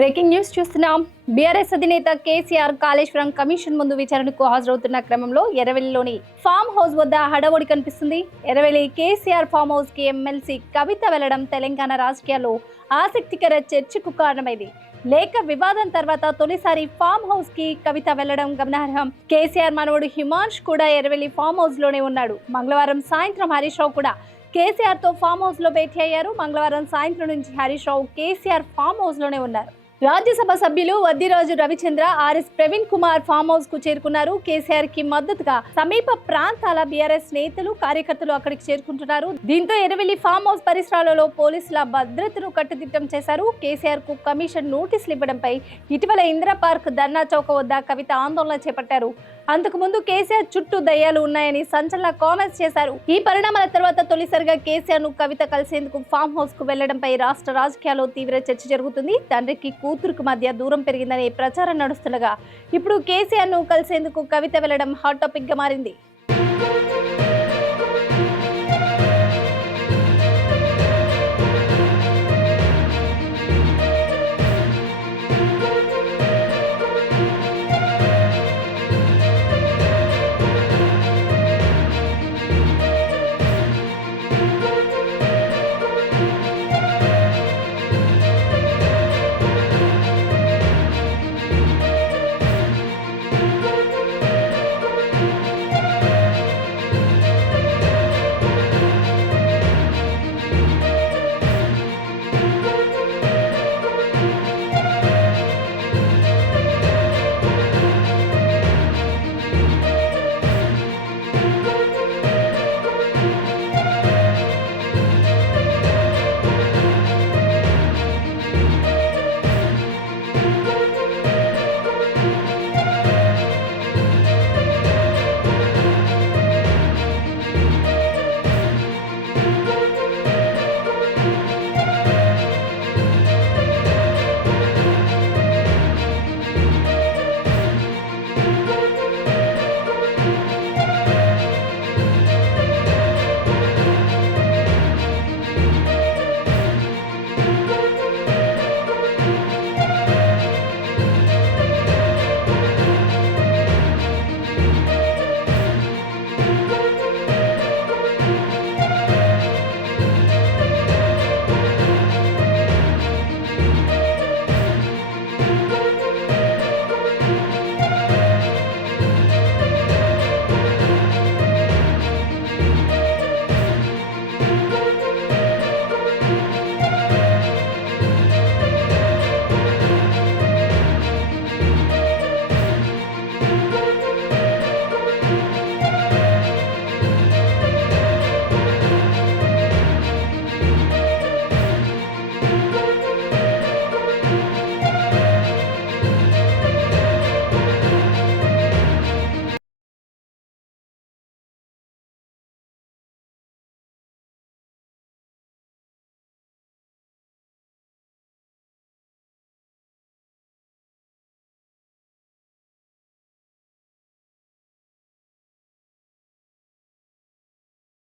Breaking news చూస్తున్నాం. BRS అధినేత KCR Kaleshwaram commission ముందు విచారణకు హాజరవుతున్న క్రమంలో ఎర్రవెల్లిలోని ఫామ్ హౌస్ వద్ద హడావుడి కనిపిస్తుంది. ఎర్రవెల్లి కేసీఆర్ ఫామ్ హౌస్ కి ఎమ్మెల్సీ కవిత వెళ్లడం తెలంగాణ రాజకీయాల్లో ఆసక్తికర చర్చకు కారణమైంది. లేఖ వివాదం తర్వాత తొలిసారి ఫామ్ హౌస్ కి కవిత వెళ్లడం గమనార్హం. కేసీఆర్ మనవడు హిమాంష్ కూడా ఎర్రవెల్లి ఫామ్ హౌస్ లోనే ఉన్నాడు. మంగళవారం సాయంత్రం హరీష్ రావు కూడా కేసీఆర్ తో ఫామ్ హౌస్ లో భేటీ అయ్యారు. మంగళవారం సాయంత్రం నుంచి హరీష్ రావు కేసీఆర్ ఫామ్ హౌస్ లోనే ఉన్నారు. రాజ్యసభ సభ్యులు Vaddiraju Ravichandra, RS Praveen Kumar farm house కు చేరుకున్నారు. కేసీఆర్ కి మద్దతుగా సమీప ప్రాంతాల బీఆర్ఎస్ నేతలు, కార్యకర్తలు అక్కడికి చేరుకుంటున్నారు. దీంతో ఎర్రవెల్లి ఫామ్ హౌస్ పరిసరాలలో పోలీసుల భద్రతను కట్టుదిట్టం చేశారు. కేసీఆర్ కు కమిషన్ నోటీసులు ఇవ్వడంపై ఇటీవల ఇందిరా పార్క్, ధర్నా చౌక వద్ద కవిత ఆందోళన చేపట్టారు. అంతకుముందు కేసీఆర్ చుట్టూ దయ్యాలు ఉన్నాయని సంచలన కామెంట్స్ చేశారు. ఈ పరిణామాల తర్వాత తొలిసారిగా కేసీఆర్ ను కవిత కలిసేందుకు ఫామ్ హౌస్ కు వెళ్లడంపై రాష్ట్ర రాజకీయాల్లో తీవ్ర చర్చ జరుగుతుంది. తండ్రికి కూతురుకు మధ్య దూరం పెరిగిందనే ప్రచారం నడుస్తుండగా ఇప్పుడు కేసీఆర్ ను కలిసేందుకు కవిత వెళ్లడం హాట్ టాపిక్ గా మారింది.